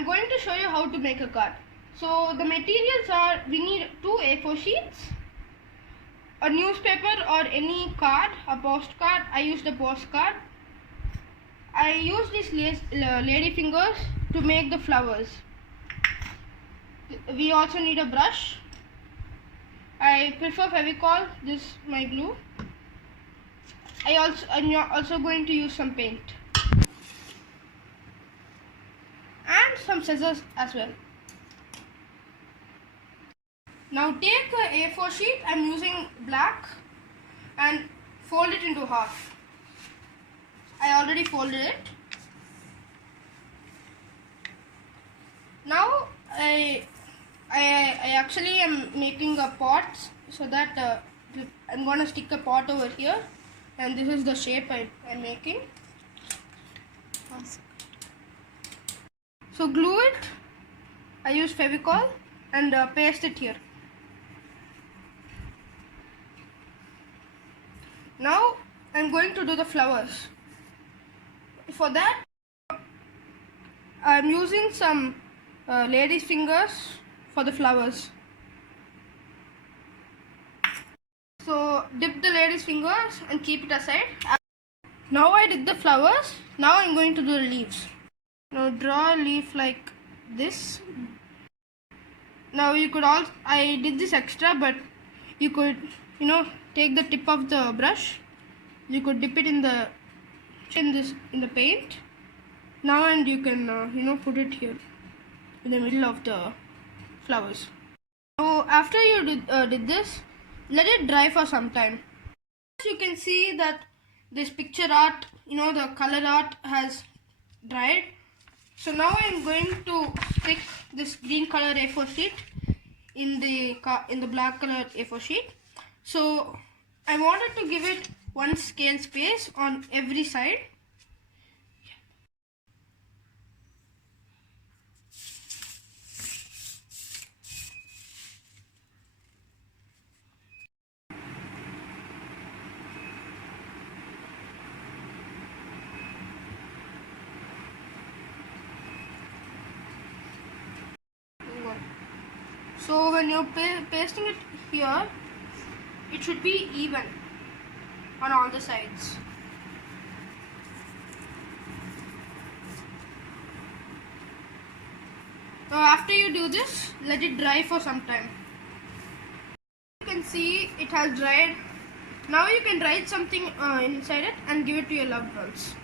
I'm going to show you how to make a card. So the materials are, we need 2 A4 sheets, a newspaper or any card, a postcard. I used a postcard. I used these lady fingers to make the flowers. We also need a brush. I prefer Fevicol. This is my glue. I'm also going to use some paint and some scissors as well. Now take a A4 sheet. I'm using black and fold it into half. I already folded it. Now I actually am making a pot, so that I'm gonna stick a pot over here, and this is the shape I'm making. So glue it. I use Fevicol and paste it here. Now I'm going to do the flowers. For that, I'm using some lady's fingers for the flowers. So dip the lady's fingers and keep it aside. Now I did the flowers. Now I'm going to do the leaves. Now draw a leaf like this. Now you could also, I did this extra, but you could, take the tip of the brush. You could dip it in the paint. Now and you can put it here in the middle of the flowers. So after you did this, let it dry for some time. As you can see that this picture art, the color art has dried. So now I am going to stick this green color A4 sheet in the black color A4 sheet. So I wanted to give it one scale space on every side. So when you're pasting it here, it should be even on all the sides. So after you do this, let it dry for some time. You can see it has dried. Now you can write something inside it and give it to your loved ones.